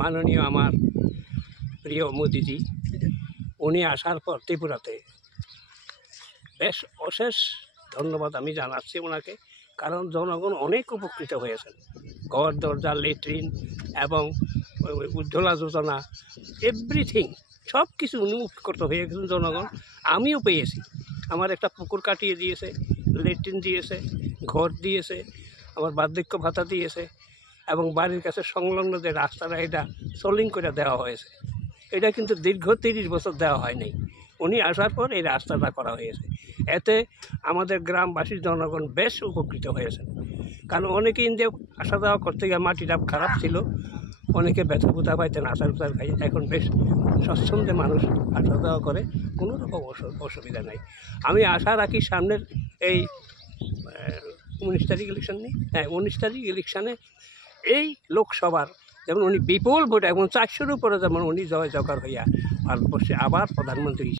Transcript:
মাননীয় আমার প্রিয় মোদিজি, উনি আসার পর ত্রিপুরাতে বেশ অশেষ ধন্যবাদ আমি জানাচ্ছি ওনাকে। কারণ জনগণ অনেক উপকৃত হয়েছেন। ঘর দরজা, লেট্রিন এবং উজ্জ্বলা যোজনা, এভরিথিং সব কিছু উন্মুক্ত হয়ে গেছেন জনগণ। আমিও পেয়েছি। আমার একটা পুকুর কাটিয়ে দিয়েছে, লেট্রিন দিয়েছে, ঘর দিয়েছে, আমার বার্ধক্য ভাতা দিয়েছে এবং বাড়ির কাছে সংলগ্ন যে রাস্তাটা এটা সোলিং করে দেওয়া হয়েছে। এটা কিন্তু দীর্ঘ 30 বছর দেওয়া হয়নি। উনি আসার পর এই রাস্তাটা করা হয়েছে। এতে আমাদের গ্রামবাসীর জনগণ বেশ উপকৃত হয়েছেন। কারণ অনেকে ইন্দিয়া আসা যাওয়া করতে গিয়ে মাটিটা খারাপ ছিল, অনেকে ব্যথা বুথা পাইতেন, আসার উচার খাই। এখন বেশ স্বচ্ছন্দে মানুষ আসা যাওয়া করে, কোনো রকম অসুবিধা নাই। আমি আশা রাখি সামনের এই 19 তারিখ ইলেকশন নেই, হ্যাঁ 19 তারিখ ইলেকশানে এই লোকসভার যেমন উনি বিপুল ভোট এবং 400-র উপরে যেমন উনি জয় জয়কার হইয়া ভারতবর্ষে আবার প্রধানমন্ত্রী